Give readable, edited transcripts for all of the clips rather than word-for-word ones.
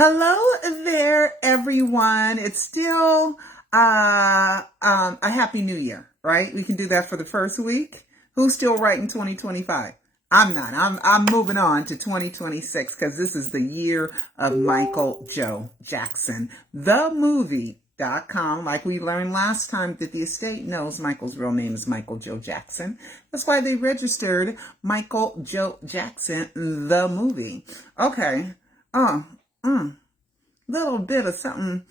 Hello there, everyone. It's still a happy new year, right? We can do that for the first week. Who's still writing 2025? I'm not. I'm moving on to 2026 because this is the year of Michael Joe Jackson. The movie.com, like we learned last time that the estate knows Michael's real name is Michael Joe Jackson. That's why they registered Michael Joe Jackson, the movie. Okay. Little bit of something.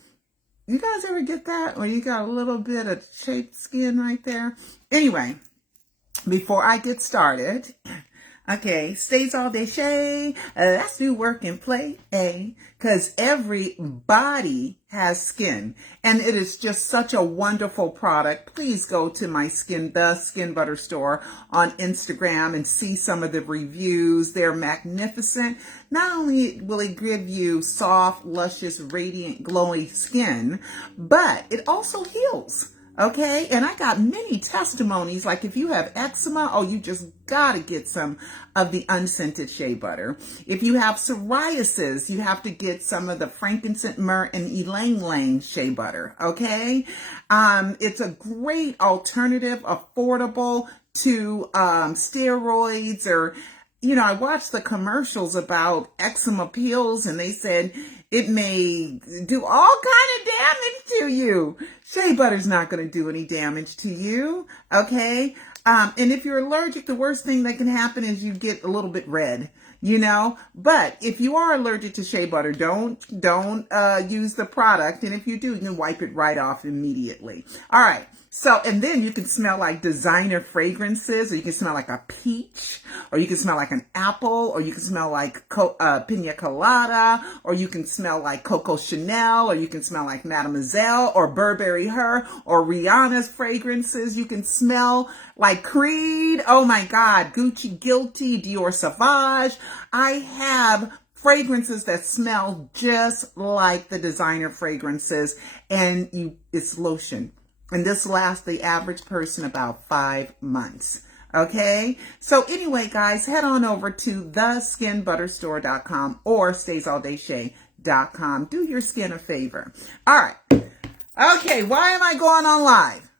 You guys ever get that? Or you got a little bit of chapped skin right there? Anyway, before I get started, okay, stays all day shea. Let's do work and play, because everybody has skin, and it is just such a wonderful product. Please go to my the Skin Butter store on Instagram and see some of the reviews. They're magnificent. Not only will it give you soft, luscious, radiant, glowy skin, but it also heals. Okay, and I got many testimonies, like if you have eczema, you just gotta get some of the unscented shea butter. If you have psoriasis, you have to get some of the frankincense, myrrh, and ylang ylang shea butter, okay? It's a great alternative, affordable to steroids or, I watched the commercials about eczema pills and they said it may do all kind of damage to you. Shea butter's not going to do any damage to you, okay? And if you're allergic, the worst thing that can happen is you get a little bit red, But if you are allergic to shea butter, don't use the product. And if you do, you can wipe it right off immediately. All right. So, and then you can smell like designer fragrances, or you can smell like a peach, or you can smell like an apple, or you can smell like pina colada, or you can smell like Coco Chanel, or you can smell like Mademoiselle, or Burberry Her, or Rihanna's fragrances. You can smell like Creed. Oh my God, Gucci Guilty, Dior Sauvage. I have fragrances that smell just like the designer fragrances, and it's lotion. And this lasts the average person about 5 months. Okay. So anyway, guys, head on over to theskinbutterstore.com or staysalldayshay.com. Do your skin a favor. All right. Okay. Why am I going on live?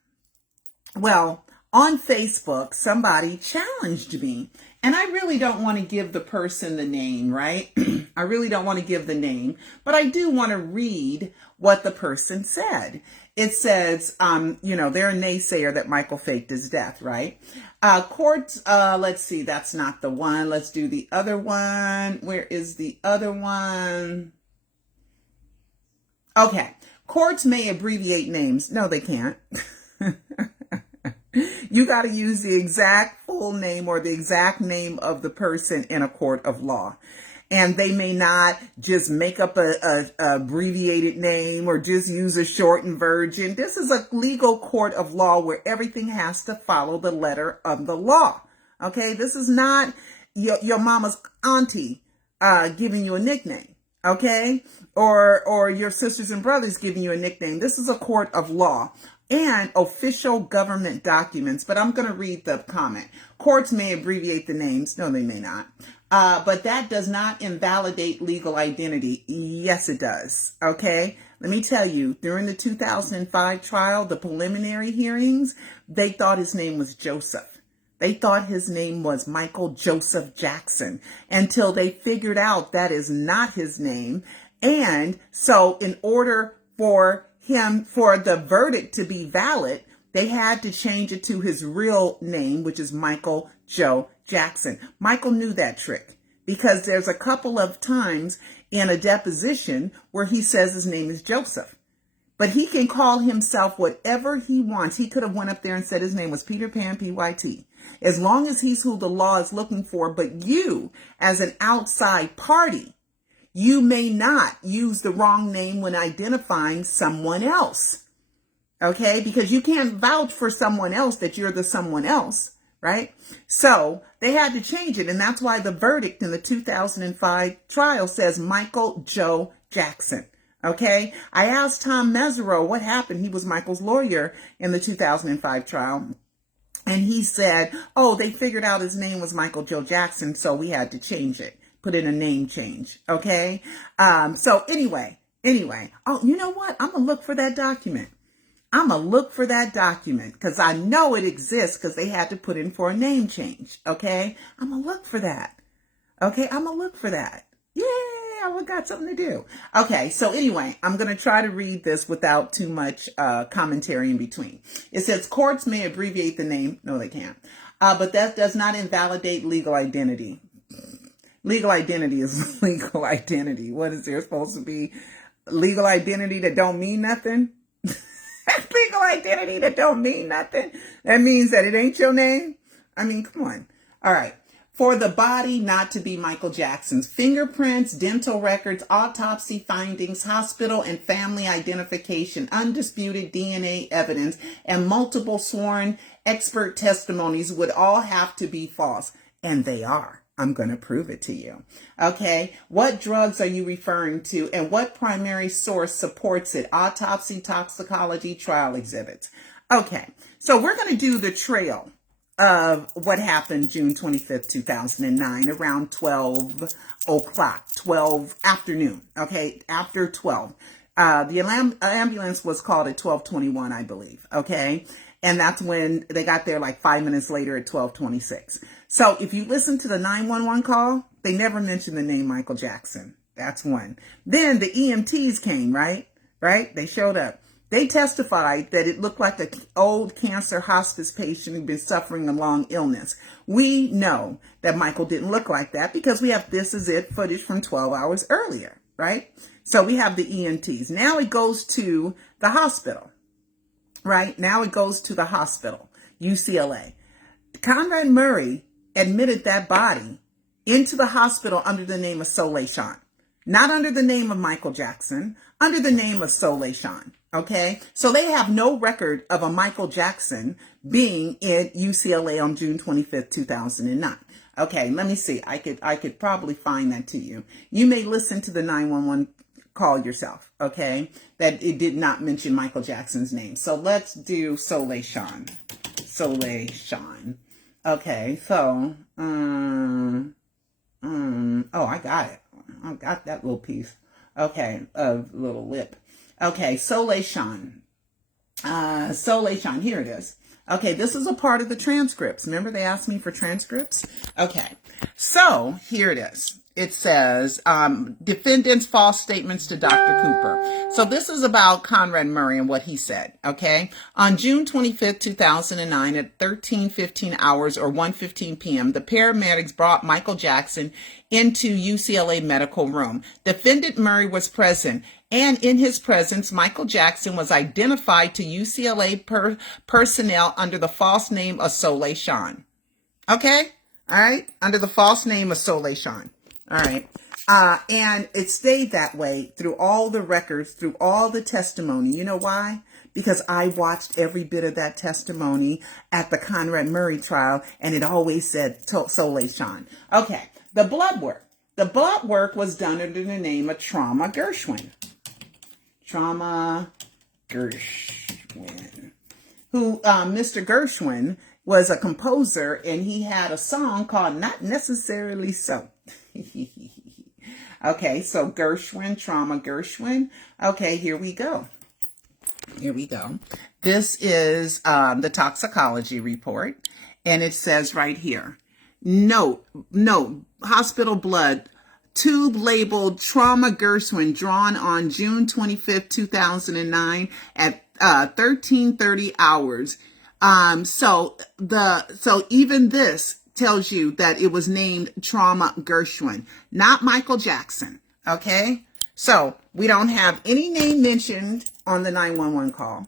Well, on Facebook, somebody challenged me, and I really don't want to give the person the name, right? I really don't want to give the name, but I do want to read what the person said. It says, they're a naysayer that Michael faked his death, right? Courts, let's see, that's not the one. Let's do the other one. Where is the other one? Okay. Courts may abbreviate names. No, they can't. You got to use the exact full name or the exact name of the person in a court of law. And they may not just make up a abbreviated name or just use a shortened version. This is a legal court of law where everything has to follow the letter of the law. Okay, this is not your mama's auntie giving you a nickname. Okay, or your sisters and brothers giving you a nickname. This is a court of law and official government documents. But I'm going to read the comment. Courts may abbreviate the names. No, they may not. But that does not invalidate legal identity. Yes, it does. Okay. Let me tell you, during the 2005 trial, the preliminary hearings, they thought his name was Joseph. They thought his name was Michael Joseph Jackson until they figured out that is not his name. And so in order for the verdict to be valid, they had to change it to his real name, which is Michael Joe Jackson. Michael knew that trick because there's a couple of times in a deposition where he says his name is Joseph, but he can call himself whatever he wants. He could have went up there and said his name was Peter Pan, P-Y-T, as long as he's who the law is looking for. But you, as an outside party, you may not use the wrong name when identifying someone else. Okay, because you can't vouch for someone else that you're the someone else. Right? So they had to change it. And that's why the verdict in the 2005 trial says Michael Joe Jackson. Okay. I asked Tom Mesereau what happened. He was Michael's lawyer in the 2005 trial. And he said, they figured out his name was Michael Joe Jackson. So we had to change it. put in a name change. Okay. So anyway, oh, you know what? I'm going to look for that document. I'm going to look for that document because I know it exists because they had to put in for a name change. Okay. I'm going to look for that. Okay. I'm going to look for that. Yay. I got something to do. Okay. So anyway, I'm going to try to read this without too much commentary in between. It says courts may abbreviate the name. No, they can't. But that does not invalidate legal identity. Legal identity is legal identity. What is there supposed to be? Legal identity that don't mean nothing? Legal identity that don't mean nothing? That means that it ain't your name? I mean, come on. All right. For the body not to be Michael Jackson's, fingerprints, dental records, autopsy findings, hospital and family identification, undisputed DNA evidence, and multiple sworn expert testimonies would all have to be false. And they are. I'm going to prove it to you. Okay. What drugs are you referring to and what primary source supports it? Autopsy, toxicology, trial exhibits. Okay. So we're going to do the trail of what happened June 25th, 2009, around 12 o'clock, 12 afternoon. Okay. After 12. The ambulance was called at 12:21, I believe. Okay. And that's when they got there like 5 minutes later at 12:26. So if you listen to the 911 call, they never mentioned the name Michael Jackson. That's one. Then the EMTs came, right? They showed up. They testified that it looked like an old cancer hospice patient who'd been suffering a long illness. We know that Michael didn't look like that because we have This Is It footage from 12 hours earlier, right? So we have the EMTs. Now it goes to the hospital, right? Now it goes to the hospital, UCLA. Conrad Murray admitted that body into the hospital under the name of Soleil Sean. Not under the name of Michael Jackson, under the name of Soleil Sean. Okay, so they have no record of a Michael Jackson being in UCLA on June 25th, 2009. Okay, let me see. I could probably find that to you. You may listen to the 911 call yourself, okay, that it did not mention Michael Jackson's name. So let's do Soleil Sean. Soleil Sean. Okay, so, oh, I got it. I got that little piece. Okay, little lip. Okay, Soleil Sean. Soleil Sean, here it is. Okay, this is a part of the transcripts. Remember they asked me for transcripts? Okay, so here it is. It says, defendant's false statements to Dr. Cooper. So this is about Conrad Murray and what he said, okay? On June 25th, 2009 at 13:15 hours or 1:15 p.m., the paramedics brought Michael Jackson into UCLA medical room. Defendant Murray was present, and in his presence, Michael Jackson was identified to UCLA personnel under the false name of Soleil Sean. Okay? All right? Under the false name of Soleil Sean. All right. And it stayed that way through all the records, through all the testimony. You know why? Because I watched every bit of that testimony at the Conrad Murray trial, and it always said Soleil Sean. Okay. The blood work. The blood work was done under the name of Trauma Gershwin. Trauma Gershwin. Who, Mr. Gershwin was a composer, and he had a song called Not Necessarily So. Okay, so Gershwin, Trauma Gershwin. Okay, here we go. Here we go. This is the toxicology report, and it says right here, note, hospital blood, tube labeled Trauma Gershwin, drawn on June 25th, 2009 at 13:30 hours. So even this tells you that it was named Trauma Gershwin, not Michael Jackson. Okay? So we don't have any name mentioned on the 911 call.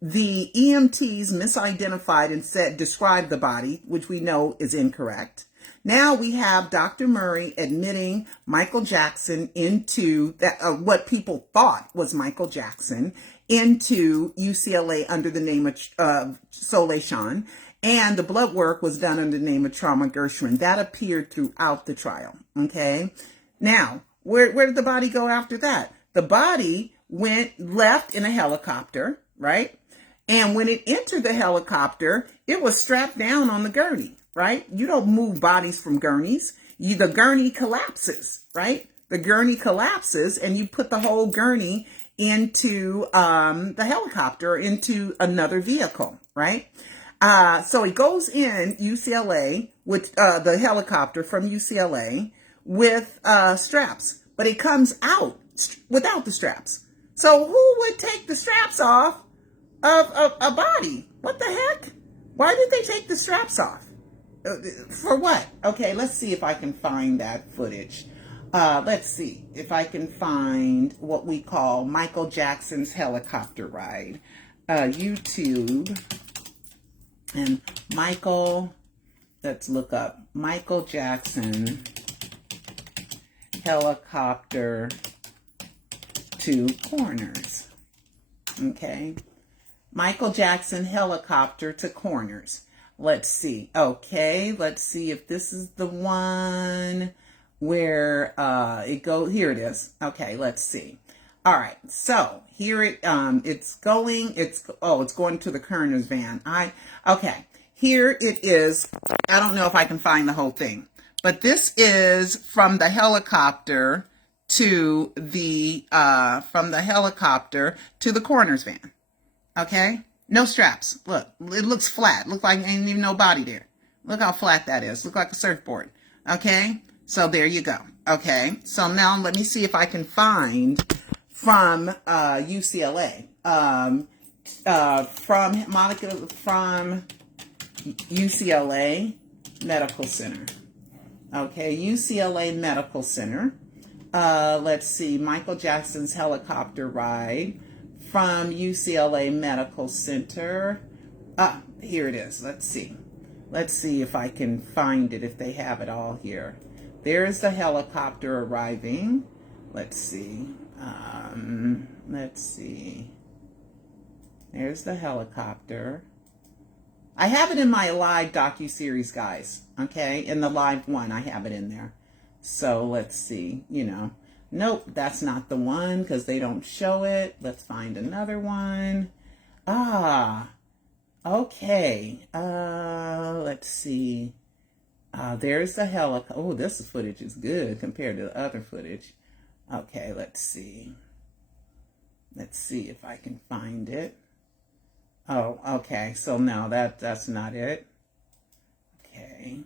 The EMTs misidentified and described the body, which we know is incorrect. Now we have Dr. Murray admitting Michael Jackson into that, what people thought was Michael Jackson, into UCLA under the name of Soleil Sean. And the blood work was done under the name of Trauma Gershwin. That appeared throughout the trial. Okay. Now, where did the body go after that? The body left in a helicopter, right? And when it entered the helicopter, it was strapped down on the gurney, right? You don't move bodies from gurneys. the gurney collapses, right? The gurney collapses and you put the whole gurney into the helicopter, into another vehicle, right? So it goes in UCLA with the helicopter from UCLA with straps, but it comes out without the straps. So who would take the straps off of a body? What the heck? Why did they take the straps off? For what? Okay, let's see if I can find that footage. Let's see if I can find what we call Michael Jackson's helicopter ride. YouTube and Michael, let's look up Michael Jackson helicopter to Coroners. Okay. Michael Jackson helicopter to Coroners. Let's see. Okay, let's see if this is the one where it goes. Here it is. Okay, let's see. All right, so here it's going. It's going to the coroner's van. Okay, here it is. I don't know if I can find the whole thing, but this is from the helicopter to the coroner's van. Okay, no straps. Look, it looks flat. Look like ain't even no body there. Look how flat that is. Look like a surfboard. Okay, so there you go. Okay, so now let me see if I can find from UCLA, from Monica, from UCLA Medical Center. Okay, UCLA Medical Center. Let's see, Michael Jackson's helicopter ride from UCLA Medical Center. Here it is. Let's see. Let's see if I can find it, if they have it all here. There's the helicopter arriving. Let's see. Let's see. There's the helicopter. I have it in my live docuseries, guys. Okay, in the live one, I have it in there. So let's see, Nope, that's not the one because they don't show it. Let's find another one. Okay. Let's see. There's the helicopter. Oh, this footage is good compared to the other footage. Okay, let's see. Let's see if I can find it. Oh, okay. So no, that's not it. Okay.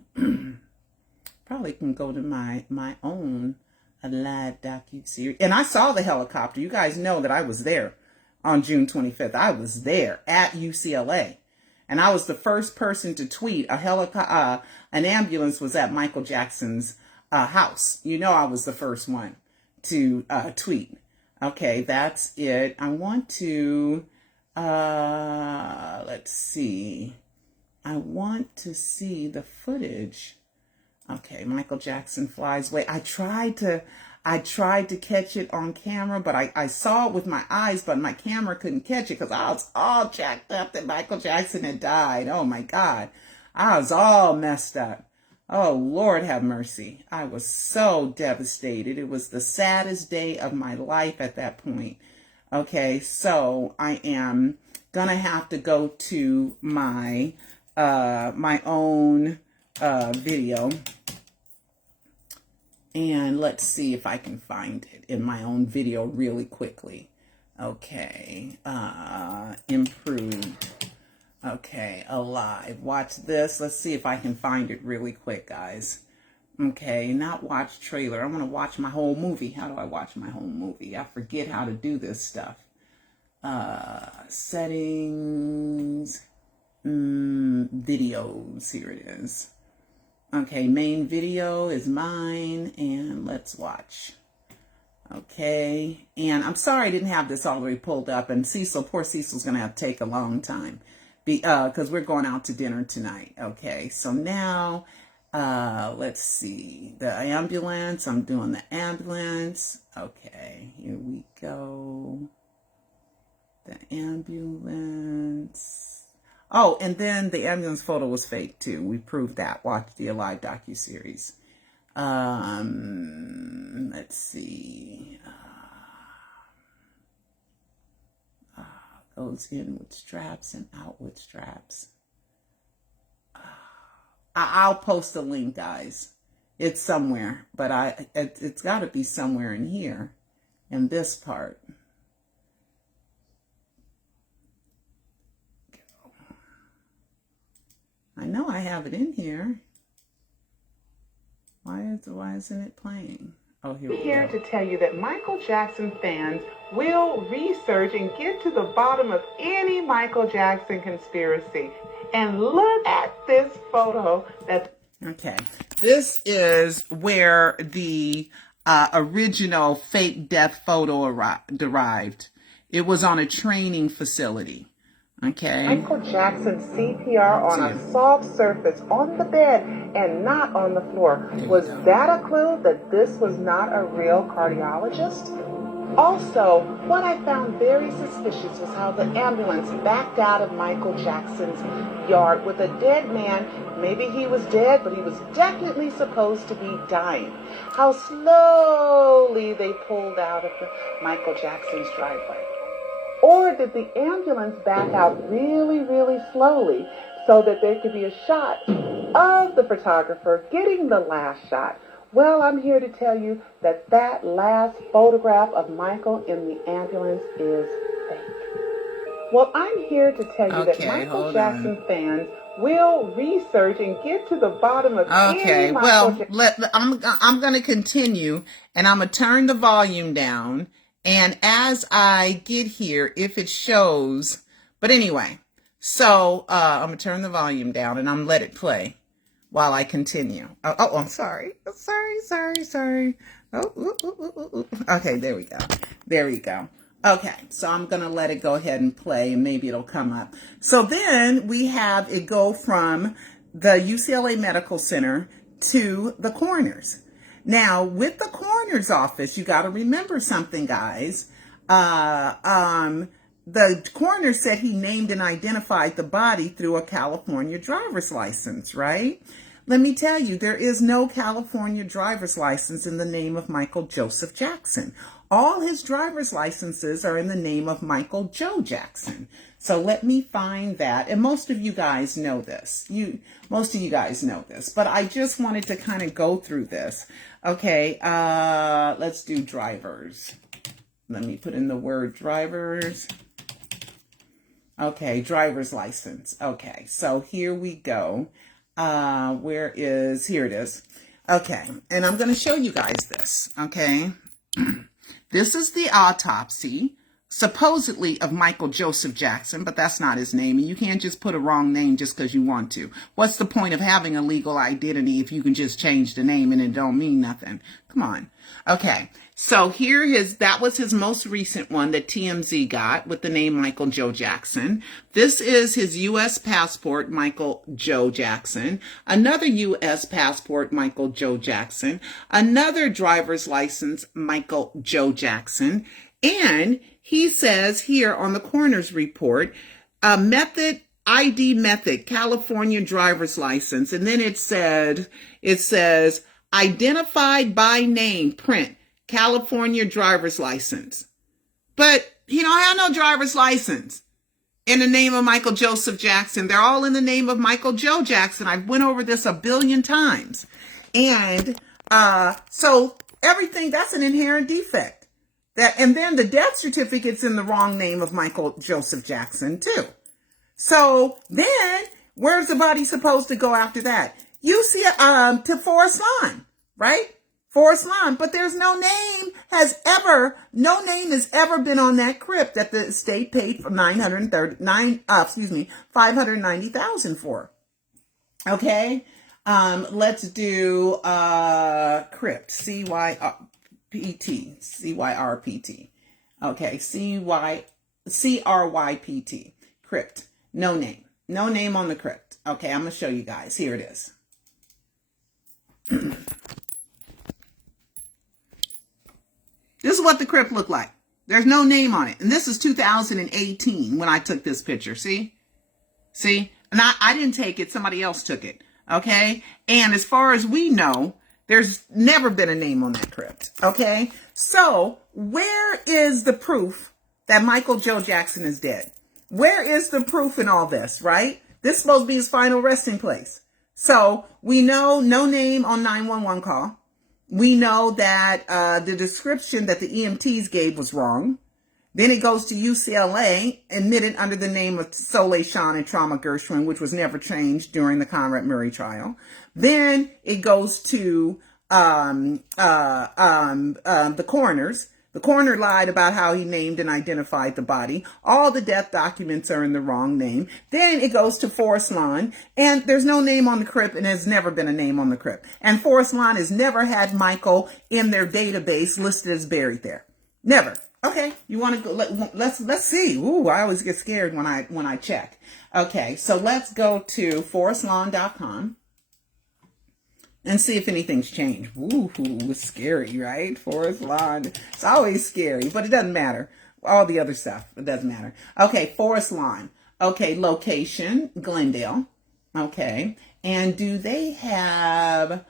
Probably can go to my own live docuseries. And I saw the helicopter. You guys know that I was there on June 25th. I was there at UCLA. And I was the first person to tweet an ambulance was at Michael Jackson's house. I was the first one to tweet. Okay, that's it. I want to, let's see. I want to see the footage. Okay, Michael Jackson flies away. I tried to catch it on camera, but I saw it with my eyes, but my camera couldn't catch it because I was all jacked up that Michael Jackson had died. Oh my God. I was all messed up. Oh, Lord have mercy. I was so devastated. It was the saddest day of my life at that point. Okay, so I am gonna have to go to my my own video. And let's see if I can find it in my own video really quickly. Okay, improved. Okay, alive. Watch this. Let's see if I can find it really quick, guys. Okay, not watch trailer. I want to watch my whole movie. How do I watch my whole movie? I forget how to do this stuff. Settings, videos. Here it is. Okay, main video is mine, and let's watch. Okay, and I'm sorry I didn't have this all the way pulled up, and poor Cecil's going to have to take a long time because we're going out to dinner tonight. Okay, so now, let's see, the ambulance, I'm doing the ambulance. Okay, here we go. The ambulance. Oh, and then the ambulance photo was fake too. We proved that. Watch the Alive docuseries. Let's see. Goes in with straps and out with straps. I'll post a link, guys. It's somewhere, but it's got to be somewhere in here, in this part. I know I have it in here. Why isn't it playing? Oh, here we go. Here to tell you that Michael Jackson fans will research and get to the bottom of any Michael Jackson conspiracy. And look at this photo that... Okay, this is where the original fake death photo derived. It was on a training facility. Okay. Michael Jackson's CPR on a soft surface on the bed and not on the floor. Was that a clue that this was not a real cardiologist? Also, what I found very suspicious was how the ambulance backed out of Michael Jackson's yard with a dead man. Maybe he was dead, but he was definitely supposed to be dying. How slowly they pulled out of Michael Jackson's driveway. Or did the ambulance back out really, really slowly so that there could be a shot of the photographer getting the last shot? Well, I'm here to tell you that that last photograph of Michael in the ambulance is fake. Well, I'm here to tell you that Michael Jackson fans will research and get to the bottom of any Michael Jackson. I'm going to continue, and I'm going to turn the volume down. And as I get here, if it shows, but anyway, so I'm going to turn the volume down and I'm going to let it play while I continue. Oh, I'm sorry. Sorry. Okay, there we go. Okay, so I'm going to let it go ahead and play and maybe it'll come up. So then we have it go from the UCLA Medical Center to the coroner's. Now, with the coroner's office, you got to remember something, guys. The coroner said he named and identified the body through a California driver's license, right? Let me tell you, there is no California driver's license in the name of Michael Joseph Jackson. All his driver's licenses are in the name of Michael Joe Jackson. So let me find that. And most of you guys know this. Most of you guys know this. But I just wanted to kind of go through this. Okay, let's do drivers. Let me put in the word drivers. Okay, driver's license. Okay, so here we go. Here it is. Okay, and I'm going to show you guys this. Okay. This is the autopsy, supposedly of Michael Joseph Jackson, but that's not his name. And you can't just put a wrong name just because you want to. What's the point of having a legal identity if you can just change the name and it don't mean nothing? Come on. Okay, so that was his most recent one that TMZ got with the name Michael Joe Jackson. This is his U.S. passport, Michael Joe Jackson. Another U.S. passport, Michael Joe Jackson. Another driver's license, Michael Joe Jackson. And he says here on the coroner's report, ID method, California driver's license. And then it says, identified by name, print, California driver's license. But he don't have no driver's license in the name of Michael Joseph Jackson. They're all in the name of Michael Joe Jackson. I've went over this a billion times. And so everything, that's an inherent defect. And then the death certificate's in the wrong name of Michael Joseph Jackson too. So then where's the body supposed to go after that? You see, to Forest Lawn, right? Forest Lawn, but there's no name has ever been on that crypt that the estate paid for $590,000 for. Okay, let's do crypt, CYRPT. Okay, CRYPT, crypt, no name on the crypt. Okay, I'm gonna show you guys. Here it is. This is what the crypt looked like. There's no name on it. And this is 2018 when I took this picture. See? And I didn't take it. Somebody else took it. Okay? And as far as we know, there's never been a name on that crypt. Okay? So where is the proof that Michael Joe Jackson is dead? Where is the proof in all this, right? This is supposed to be his final resting place. So we know no name on 911 call. We know that the description that the EMTs gave was wrong. Then it goes to UCLA, admitted under the name of Soleil Sean and Trauma Gershwin, which was never changed during the Conrad Murray trial. Then it goes to the coroners. The coroner lied about how he named and identified the body. All the death documents are in the wrong name. Then it goes to Forest Lawn, and there's no name on the crypt, and there's never been a name on the crypt. And Forest Lawn has never had Michael in their database listed as buried there. Never. Okay, you want to go? Let's see. Ooh, I always get scared when I check. Okay, so let's go to forestlawn.com and see if anything's changed. Ooh, it's scary, right? Forest Lawn. It's always scary, but it doesn't matter. All the other stuff, it doesn't matter. Okay, Forest Lawn. Okay, location, Glendale. Okay, and do they have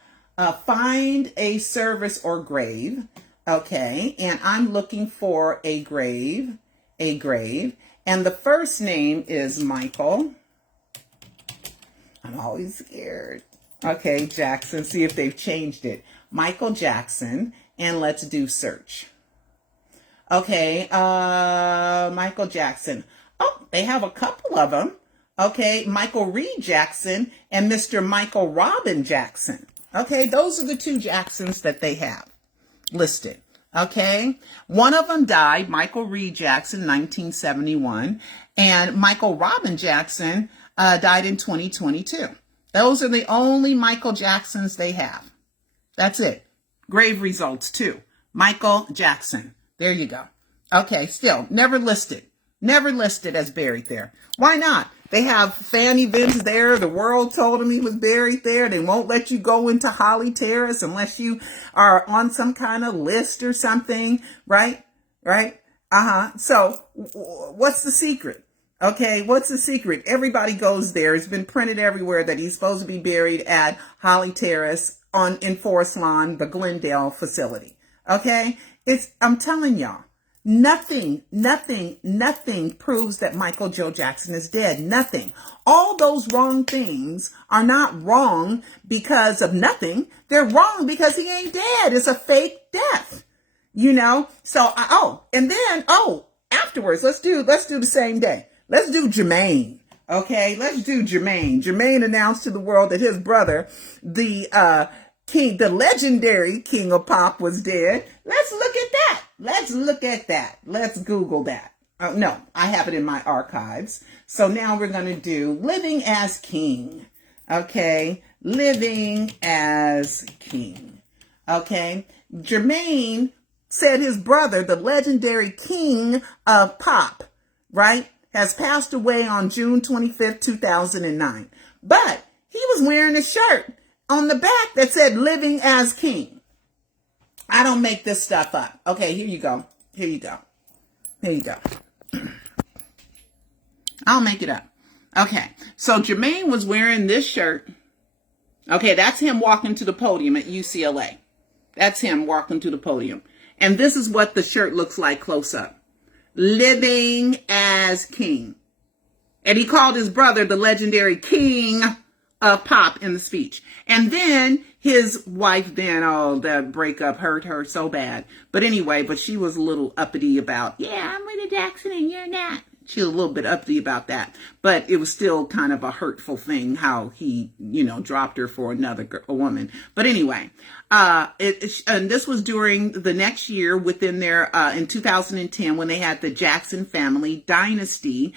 find a service or grave? Okay, and I'm looking for a grave, and the first name is Michael. I'm always scared. Okay, Jackson, see if they've changed it. Michael Jackson, and let's do search. Okay, Michael Jackson. Oh, they have a couple of them. Okay, Michael Reed Jackson and Mr. Michael Robin Jackson. Okay, those are the two Jacksons that they have listed. Okay, one of them died, Michael Reed Jackson, 1971, and Michael Robin Jackson died in 2022. Those are the only Michael Jacksons they have. That's it. Grave results too. Michael Jackson. There you go. Okay, still never listed as buried there. Why not? They have fan events there. The world told him he was buried there. They won't let you go into Holly Terrace unless you are on some kind of list or something, right? Right? So what's the secret? Okay, what's the secret? Everybody goes there. It's been printed everywhere that he's supposed to be buried at Holly Terrace in Forest Lawn, the Glendale facility. Okay? I'm telling y'all. Nothing proves that Michael Joe Jackson is dead. Nothing. All those wrong things are not wrong because of nothing. They're wrong because he ain't dead. It's a fake death. You know? So, afterwards, let's do the same day. Let's do Jermaine. Okay? Let's do Jermaine. Jermaine announced to the world that his brother, the legendary king of pop, was dead. Let's look at that. Let's Google that. No, I have it in my archives. So now we're going to do Living as King. Okay. Living as King. Okay. Jermaine said his brother, the legendary king of pop, right, has passed away on June 25th, 2009. But he was wearing a shirt on the back that said Living as King. I don't make this stuff up. Okay, here you go. I'll make it up. Okay, so Jermaine was wearing this shirt. Okay, that's him walking to the podium at UCLA. That's him walking to the podium. And this is what the shirt looks like close up. Living as King. And he called his brother the legendary king of pop in the speech. And then his wife that breakup hurt her so bad. But anyway, she was a little uppity about, yeah, I'm with a Jackson and you're not. She was a little bit uppity about that. But it was still kind of a hurtful thing how he, dropped her for a woman. But anyway, and this was during the next year within their, in 2010 when they had the Jackson Family Dynasty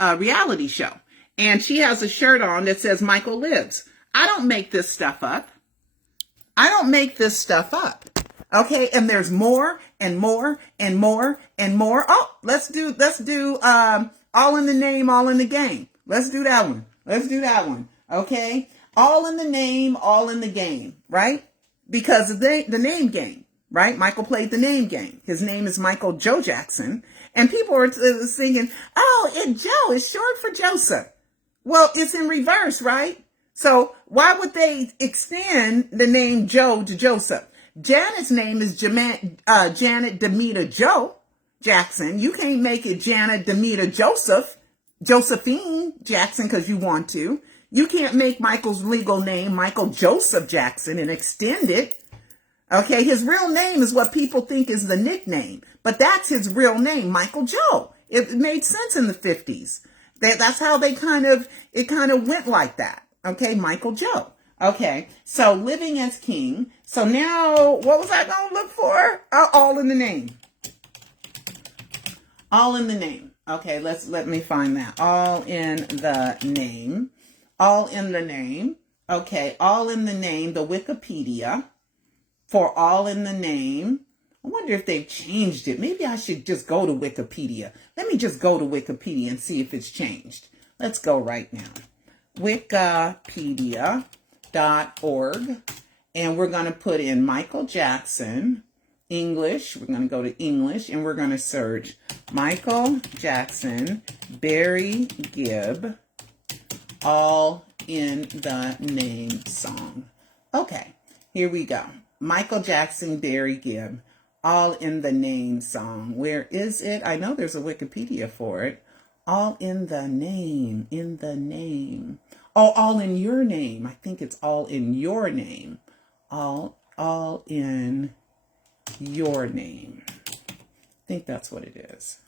reality show. And she has a shirt on that says Michael Lives. I don't make this stuff up. Okay, and there's more and more and more and more. Oh, let's do All in the Name, All in the Game. Let's do that one. Okay? All in the Name, All in the Game, right? Because of the name game, right? Michael played the name game. His name is Michael Joe Jackson. And people are singing, Joe is short for Joseph. Well, it's in reverse, right? So why would they extend the name Joe to Joseph? Janet's name is Janet Demita Joe Jackson. You can't make it Janet Demita Josephine Jackson because you want to. You can't make Michael's legal name Michael Joseph Jackson and extend it. Okay, his real name is what people think is the nickname, but that's his real name, Michael Joe. It made sense in the 50s. That's how it kind of went like that. Okay, Michael Joe. Okay, so living as king. So now, what was I going to look for? All in the name. All in the name. Okay, let me find that. All in the name. All in the name. Okay, all in the name, the Wikipedia for all in the name. I wonder if they've changed it. Maybe I should just go to Wikipedia. Let me just go to Wikipedia and see if it's changed. Let's go right now. Wikipedia.org. And we're going to put in Michael Jackson, English. We're going to go to English and we're going to search Michael Jackson, Barry Gibb, all in the name song. Okay, here we go. Michael Jackson, Barry Gibb, all in the name song. Where is it? I know there's a Wikipedia for it. All in the name, in the name. Oh, all in your name. I think it's all in your name. All in your name. I think that's what it is.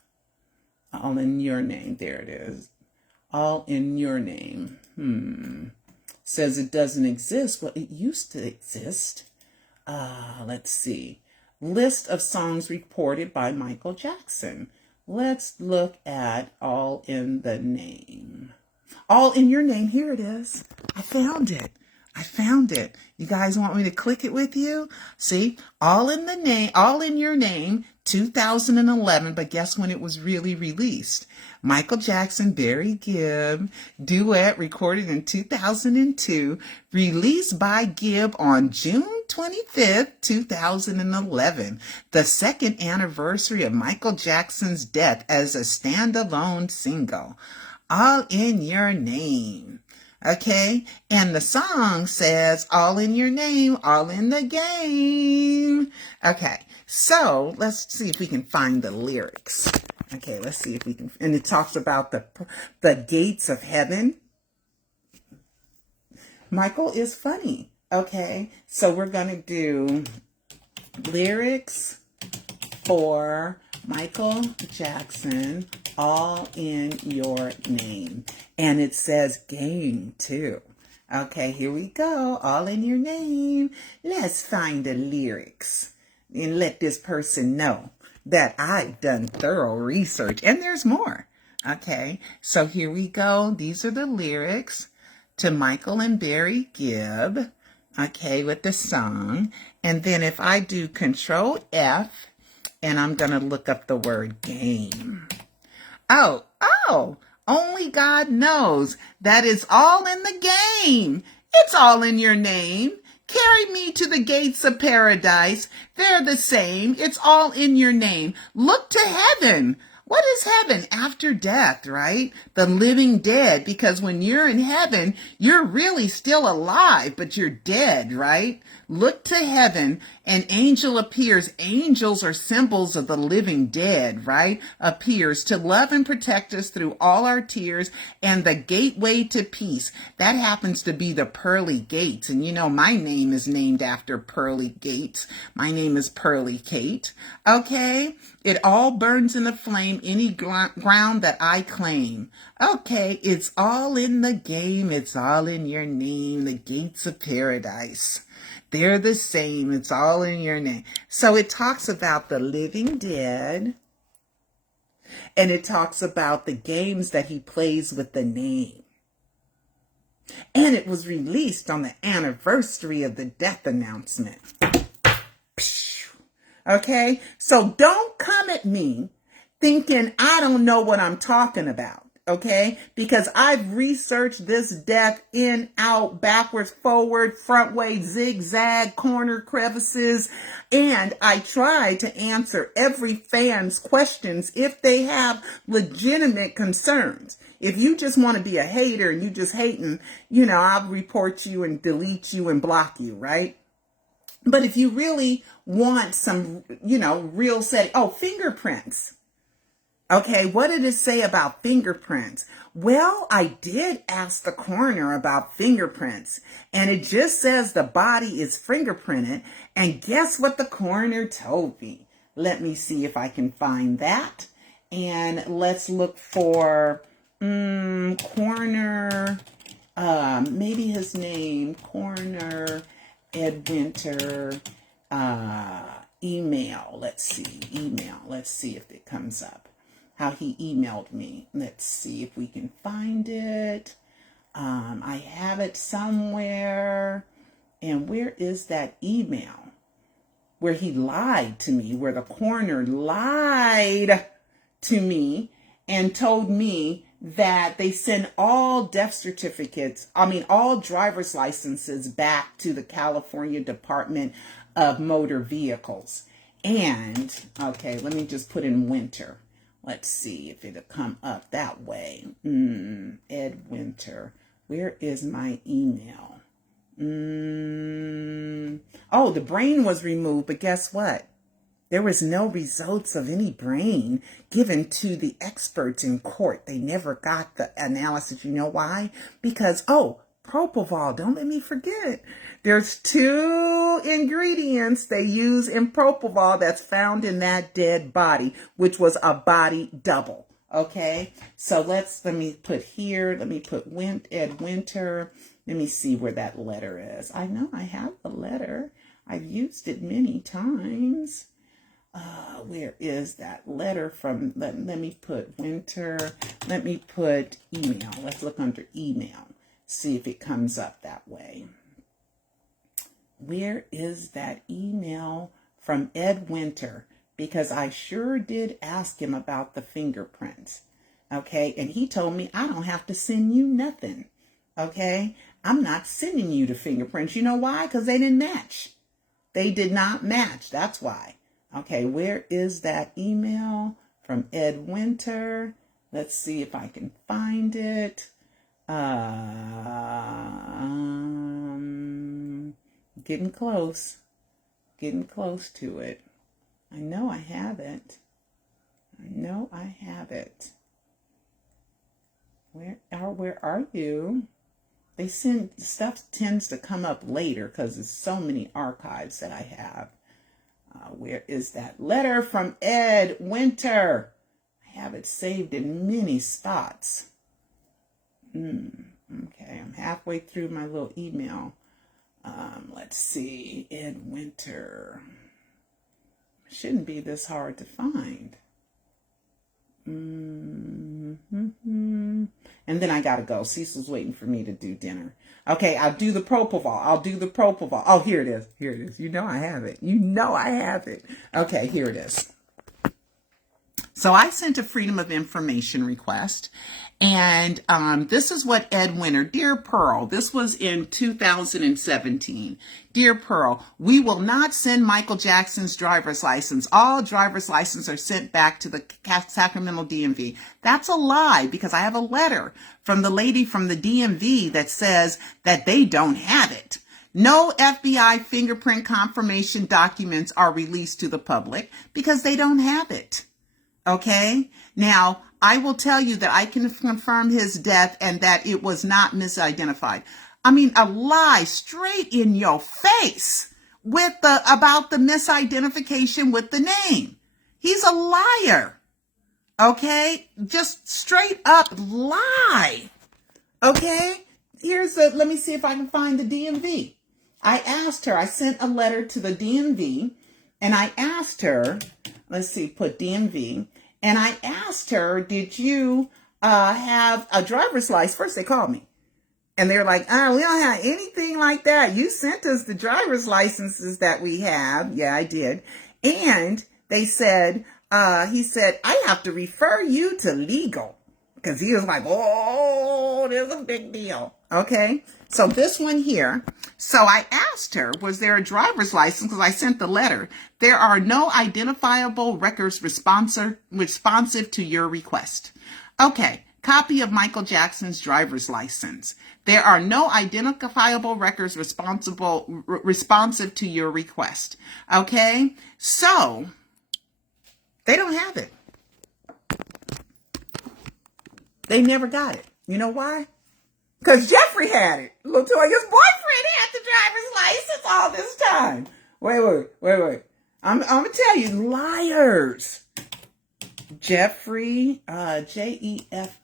All in your name. There it is. All in your name. Says it doesn't exist. Well, it used to exist. Let's see. List of songs recorded by Michael Jackson. Let's look at All in the Name. All in your name. Here it is. I found it. I found it. You guys want me to click it with you? See, All in the Name, All in Your Name, 2011, but guess when it was really released? Michael Jackson, Barry Gibb, duet recorded in 2002, released by Gibb on June 25th, 2011, the second anniversary of Michael Jackson's death as a standalone single. All in Your Name. Okay, and the song says, all in your name, all in the game. Okay, so let's see if we can find the lyrics. Okay, let's see if we can, and it talks about the gates of heaven. Michael is funny. Okay, so we're going to do lyrics for Michael Jackson, all in your name. And it says game too. Okay, here we go. All in your name. Let's find the lyrics and let this person know that I've done thorough research. And there's more. Okay, so here we go. These are the lyrics to Michael and Barry Gibb. Okay, with the song. And then if I do Control F, and I'm going to look up the word game. Oh, only God knows that is all in the game. It's all in your name. Carry me to the gates of paradise. They're the same. It's all in your name. Look to heaven. What is heaven? After death, right? The living dead, because when you're in heaven, you're really still alive, but you're dead, right? Look to heaven, an angel appears. Angels are symbols of the living dead, right? Appears to love and protect us through all our tears and the gateway to peace. That happens to be the pearly gates. And you know, my name is named after pearly gates. My name is Pearly Kate. Okay. It all burns in a flame, any ground that I claim. Okay, it's all in the game. It's all in your name, the gates of paradise. They're the same. It's all in your name. So it talks about the living dead. And it talks about the games that he plays with the name. And it was released on the anniversary of the death announcement. Okay, so don't come at me thinking I don't know what I'm talking about, okay? Because I've researched this death in, out, backwards, forward, front way, zigzag, corner crevices, and I try to answer every fan's questions if they have legitimate concerns. If you just want to be a hater and you just hating, you know, I'll report you and delete you and block you, right? But if you really want some, you know, real fingerprints. Okay, what did it say about fingerprints? Well, I did ask the coroner about fingerprints, and it just says the body is fingerprinted. And guess what the coroner told me? Let me see if I can find that. And let's look for coroner, maybe his name, Coroner Ed Winter, email. Let's see, email. Let's see if it comes up. How he emailed me. Let's see if we can find it. I have it somewhere. And where is that email? Where he lied to me, where the coroner lied to me and told me that they send all death certificates, all driver's licenses back to the California Department of Motor Vehicles. And, okay, let me just put in Winter. Let's see if it'll come up that way. Ed Winter. Where is my email? Oh, the brain was removed, but guess what? There was no results of any brain given to the experts in court. They never got the analysis. You know why? Because, propofol, don't let me forget. There's 2 ingredients they use in propofol that's found in that dead body, which was a body double. Okay, so let me put Ed Winter. Let me see where that letter is. I know I have the letter. I've used it many times. Where is that letter from? Let me put Winter. Let me put email. Let's look under email. See if it comes up that way. Where is that email from Ed Winter? Because I sure did ask him about the fingerprints. Okay, and he told me I don't have to send you nothing. Okay, I'm not sending you the fingerprints. You know why? Because they didn't match. They did not match. That's why. Okay, where is that email from Ed Winter? Let's see if I can find it. Getting close to it. I know I have it. Where are you? They send stuff tends to come up later because there's so many archives that I have. Where is that letter from Ed Winter? I have it saved in many spots. Okay, I'm halfway through my little email. Let's see, Ed Winter. Shouldn't be this hard to find. And then I gotta go. Cecil's waiting for me to do dinner. Okay, I'll do the propofol. Oh, here it is. You know I have it. Okay, here it is. So I sent a Freedom of Information request. And this is what Ed Winter, Dear Pearl, this was in 2017. Dear Pearl, we will not send Michael Jackson's driver's license. All driver's licenses are sent back to the Sacramento DMV. That's a lie because I have a letter from the lady from the DMV that says that they don't have it. No FBI fingerprint confirmation documents are released to the public because they don't have it. Okay? Now, I will tell you that I can confirm his death and that it was not misidentified. I mean, a lie straight in your face about the misidentification with the name. He's a liar. Okay? Just straight up lie. Okay? Let me see if I can find the DMV. I sent a letter to the DMV and I asked her, let's see, put DMV. And I asked her, did you have a driver's license? First, they called me. And they're like, we don't have anything like that. You sent us the driver's licenses that we have. Yeah, I did. And they said, he said, I have to refer you to legal. Because he was like, there's a big deal. Okay. So this one here. So I asked her, was there a driver's license? Because I sent the letter. There are no identifiable records responsive to your request. Okay. Copy of Michael Jackson's driver's license. There are no identifiable records responsive to your request. Okay. So they don't have it. They never got it. You know why? Because Jeffrey had it. LaToya's boyfriend had the driver's license all this time. Wait. I'm going to tell you, liars. Jeffrey, Jeff.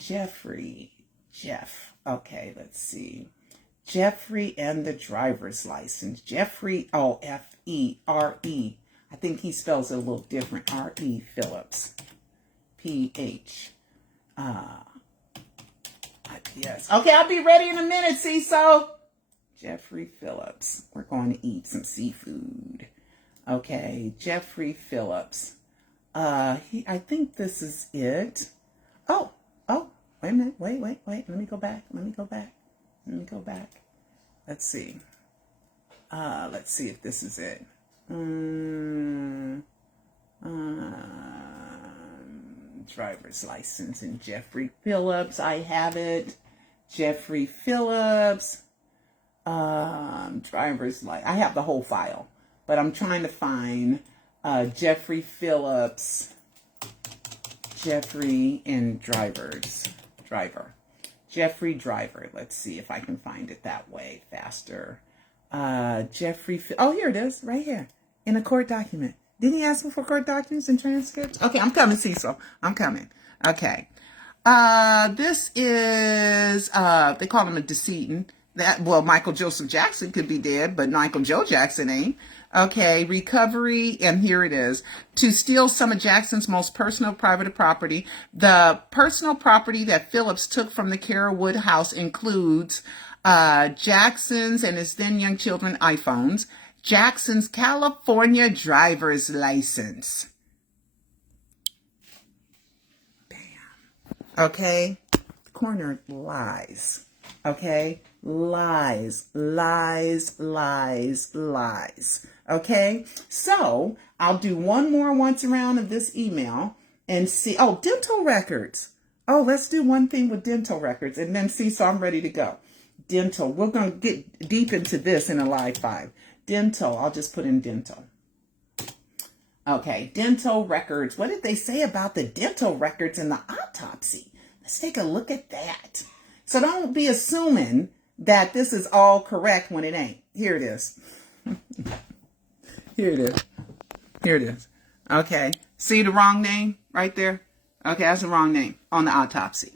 Jeffrey, Jeff. Okay, let's see. Jeffrey and the driver's license. Jeffrey, F-E-R-E. I think he spells it a little different. R-E Phillips. P-H. Yes. Okay, I'll be ready in a minute, Cecil. Jeffrey Phillips. We're going to eat some seafood. Okay, Jeffrey Phillips. I think this is it. Oh, wait a minute. Wait. Let me go back. Let's see. Let's see if this is it. Driver's license and Jeffrey Phillips. I have it. Jeffrey Phillips. Driver's license. I have the whole file, but I'm trying to find Jeffrey Phillips. Jeffrey and driver. Jeffrey Driver. Let's see if I can find it that way faster. Jeffrey. Oh, here it is, right here in a court document. Didn't he ask me for court documents and transcripts? Okay, I'm coming, Cecil. I'm coming. Okay. This is, they call him a decedent. Michael Joseph Jackson could be dead, but Michael Joe Jackson ain't. Okay, recovery, and here it is. To steal some of Jackson's most personal private property. The personal property that Phillips took from the Carrollwood house includes Jackson's and his then young children iPhones, Jackson's California driver's license. Bam. Okay, the coroner lies. Okay, lies. Okay, so I'll do one more once around of this email and see. Oh, dental records. Oh, let's do one thing with dental records and then see. So I'm ready to go. Dental. We're going to get deep into this in a live 5. Dental. I'll just put in dental. Okay, dental records. What did they say about the dental records in the autopsy? Let's take a look at that. So don't be assuming that this is all correct when it ain't. Here it is. Here it is. Okay. See the wrong name right there? Okay, that's the wrong name on the autopsy.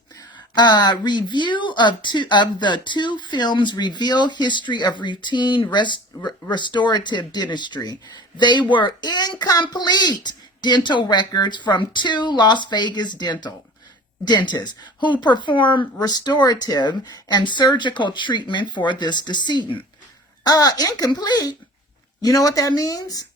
Review of the two films reveal history of routine restorative dentistry. They were incomplete dental records from 2 Las Vegas dentists who performed restorative and surgical treatment for this decedent. Incomplete. You know what that means?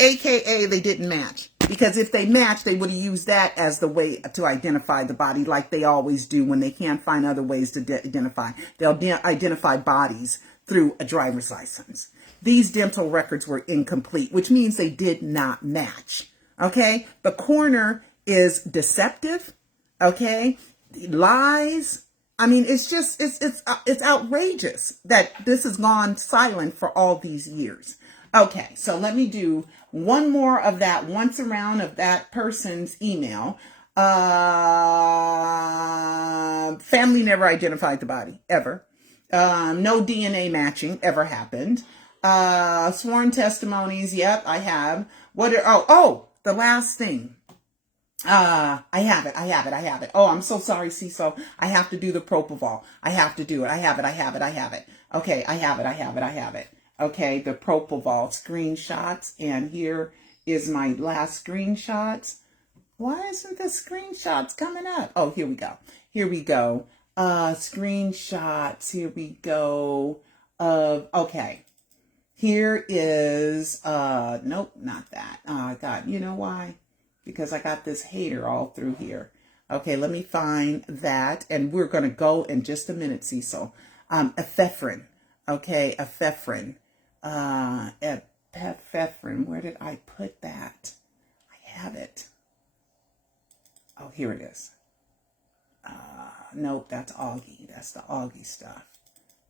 AKA they didn't match. Because if they matched, they would have used that as the way to identify the body like they always do when they can't find other ways to identify. They'll identify bodies through a driver's license. These dental records were incomplete, which means they did not match. Okay? The coroner is deceptive. Okay? Lies. I mean, it's just, it's outrageous that this has gone silent for all these years. Okay, so let me do one more of that once around of that person's email. Family never identified the body, ever. No DNA matching ever happened. Sworn testimonies, yep, I have. The last thing. I have it. Oh, I'm so sorry, Cecil. I have to do the propofol. I have to do it. I have it. Okay, I have it. Okay, the propofol screenshots, and here is my last screenshots. Why isn't the screenshots coming up? Oh, here we go. Screenshots, here we go. Okay. Here is, nope, not that. God, you know why? Because I got this hater all through here. Okay, let me find that, and we're going to go in just a minute, Cecil. Ephedrine. Okay, ephedrine. Ephedrine. Where did I put that? I have it. Oh, here it is. Nope, that's Augie. That's the Augie stuff.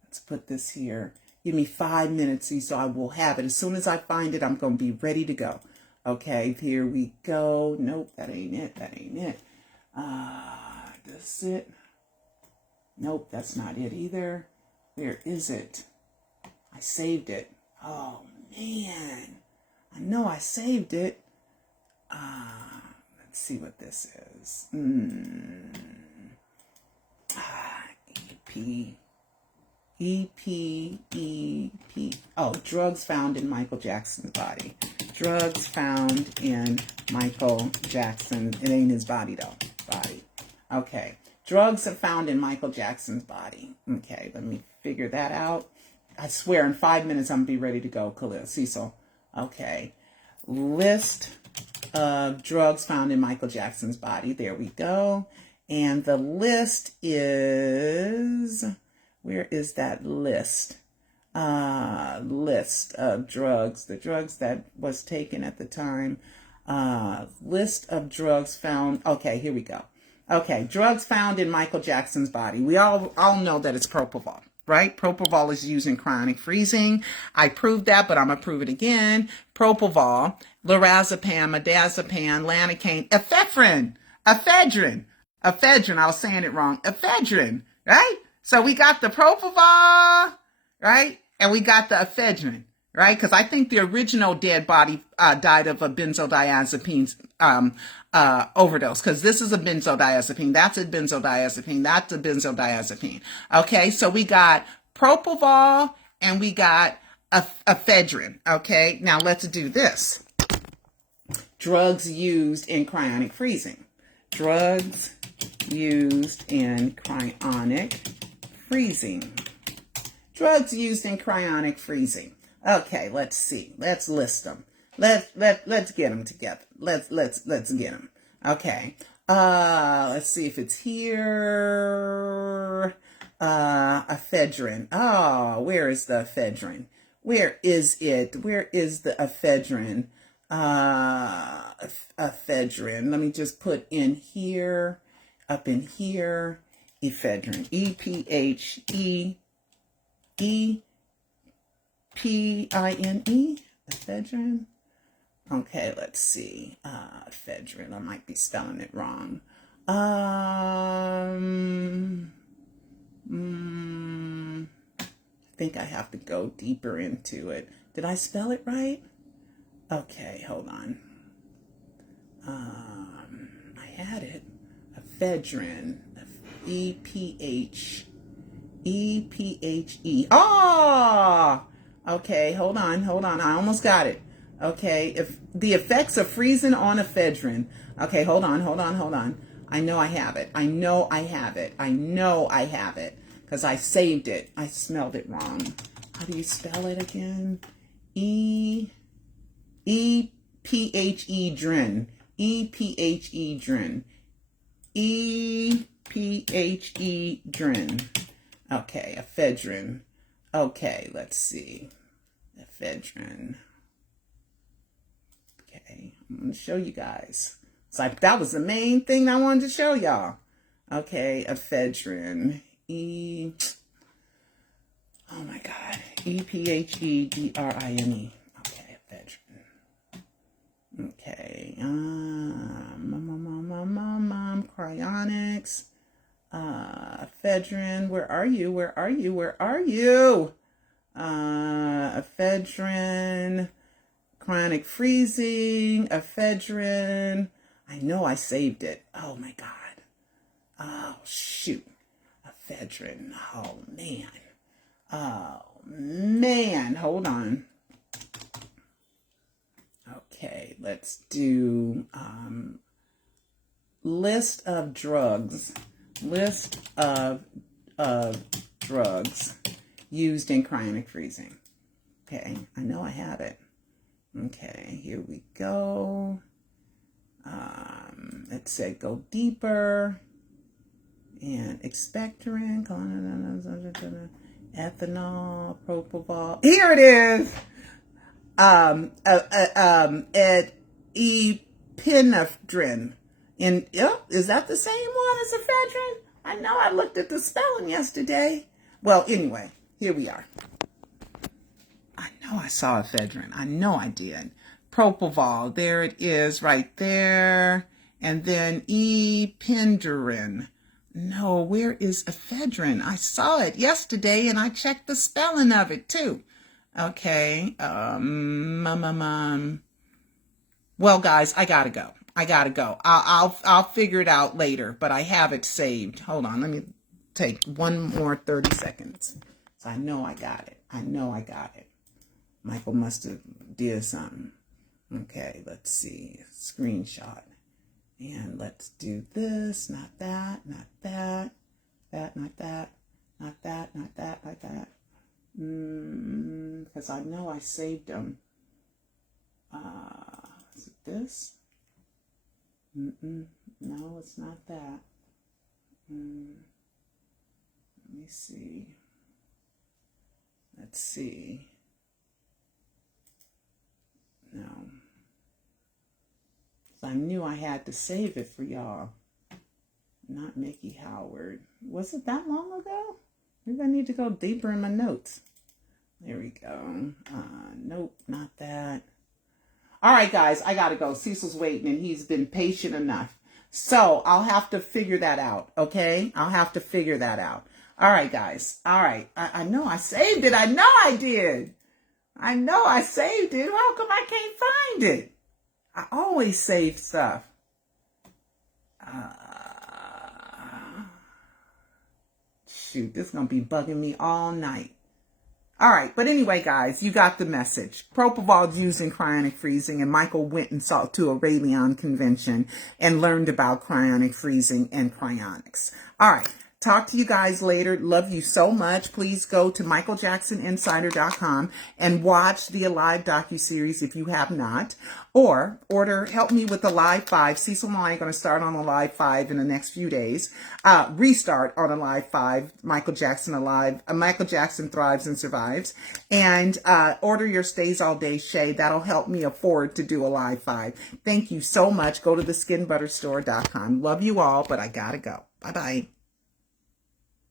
Let's put this here. Give me 5 minutes, so I will have it. As soon as I find it, I'm going to be ready to go. Okay, here we go. Nope, that ain't it. This is it. Nope, that's not it either. Where is it? I saved it. Oh, man. I know I saved it. Let's see what this is. EP. Oh, drugs found in Michael Jackson's body. Drugs found in Michael Jackson. It ain't his body, though. Body. Okay. Drugs are found in Michael Jackson's body. Okay, let me figure that out. I swear in 5 minutes I'm going to be ready to go, Cecil. Okay. List of drugs found in Michael Jackson's body. There we go. And the list is... Where is that list? List of drugs. The drugs that was taken at the time. List of drugs found. Okay, here we go. Okay, drugs found in Michael Jackson's body. We all know that it's propofol, right? Propofol is used in cryonic freezing. I proved that, but I'm going to prove it again. Propofol, lorazepam, midazolam, lanacane, ephedrine. I was saying it wrong. Ephedrine, right? So we got the propofol, right? And we got the ephedrine, right? Because I think the original dead body died of a benzodiazepine overdose. Because this is a benzodiazepine. That's a benzodiazepine. That's a benzodiazepine. Okay, so we got propofol and we got ephedrine. Okay, now let's do this. Drugs used in cryonic freezing. Drugs used in cryonic freezing. Drugs used in cryonic freezing. Okay, let's see. Let's list them. Let's get them together. Let's get them. Okay. Let's see if it's here. Ephedrine. Oh, where is the ephedrine? Where is it? Where is the ephedrine? Ephedrine. Let me just put in here. Up in here. Ephedrine. EPHEDRINE. Ephedrine. Okay, let's see. Ephedrine. I might be spelling it wrong. I think I have to go deeper into it. Did I spell it right? Okay, hold on. I had it. Ephedrine. EPHE. Oh! Okay, hold on. I almost got it. Okay, if the effects of freezing on ephedrine. Okay, hold on. I know I have it. Because I saved it. I spelled it wrong. How do you spell it again? EPHEDRINE. EPHEDRINE. Okay, ephedrine. Okay, let's see. Ephedrine. Okay, I'm going to show you guys. It's like that was the main thing I wanted to show y'all. Okay, ephedrine. Oh my God. EPHEDRINE. Okay, ephedrine. Okay. Cryonics. Ephedrine. Where are you? Ephedrine. Chronic freezing. Ephedrine. I know I saved it. Oh my God. Oh shoot. Ephedrine. Oh man. Hold on. Okay, let's do list of drugs. List of drugs used in cryonic freezing. Okay, I know I have it. Okay, here we go. It said go deeper. And expectorant, ethanol, propofol. Here it is. Epinephrine. And is that the same one as ephedrine? I know I looked at the spelling yesterday. Well, anyway, here we are. I know I saw ephedrine. I know I did. Propofol. There it is right there. And then ependurin. No, where is ephedrine? I saw it yesterday and I checked the spelling of it too. Okay. Well, guys, I gotta go. I'll figure it out later, but I have it saved. Hold on, let me take one more 30 seconds. So I know I got it. Michael must have did something. Okay, let's see. Screenshot. And let's do this, not that, not that, not that, not that, not that, like that. Because I know I saved them. Is it this? No, it's not that. Let me see. Let's see. No. I knew I had to save it for y'all. Not Mickey Howard. Was it that long ago? Maybe I need to go deeper in my notes. There we go. Nope, not that. All right, guys, I gotta go. Cecil's waiting, and he's been patient enough. So I'll have to figure that out, okay? I'll have to figure that out. All right, guys. All right. I know I saved it. I know I did. I know I saved it. How come I can't find it? I always save stuff. Shoot, this is going to be bugging me all night. All right, but anyway, guys, you got the message. Propofol used in cryonic freezing, and Michael went and saw to a Raylon convention and learned about cryonic freezing and cryonics. All right. Talk to you guys later. Love you so much. Please go to michaeljacksoninsider.com and watch the Alive docuseries if you have not. Or help me with Alive 5. Cecil and I are going to start on Alive 5 in the next few days. Restart on Alive 5. Michael Jackson Alive. Michael Jackson Thrives and Survives. And order your Stays All Day shea. That'll help me afford to do Alive 5. Thank you so much. Go to theskinbutterstore.com. Love you all, but I gotta go. Bye-bye.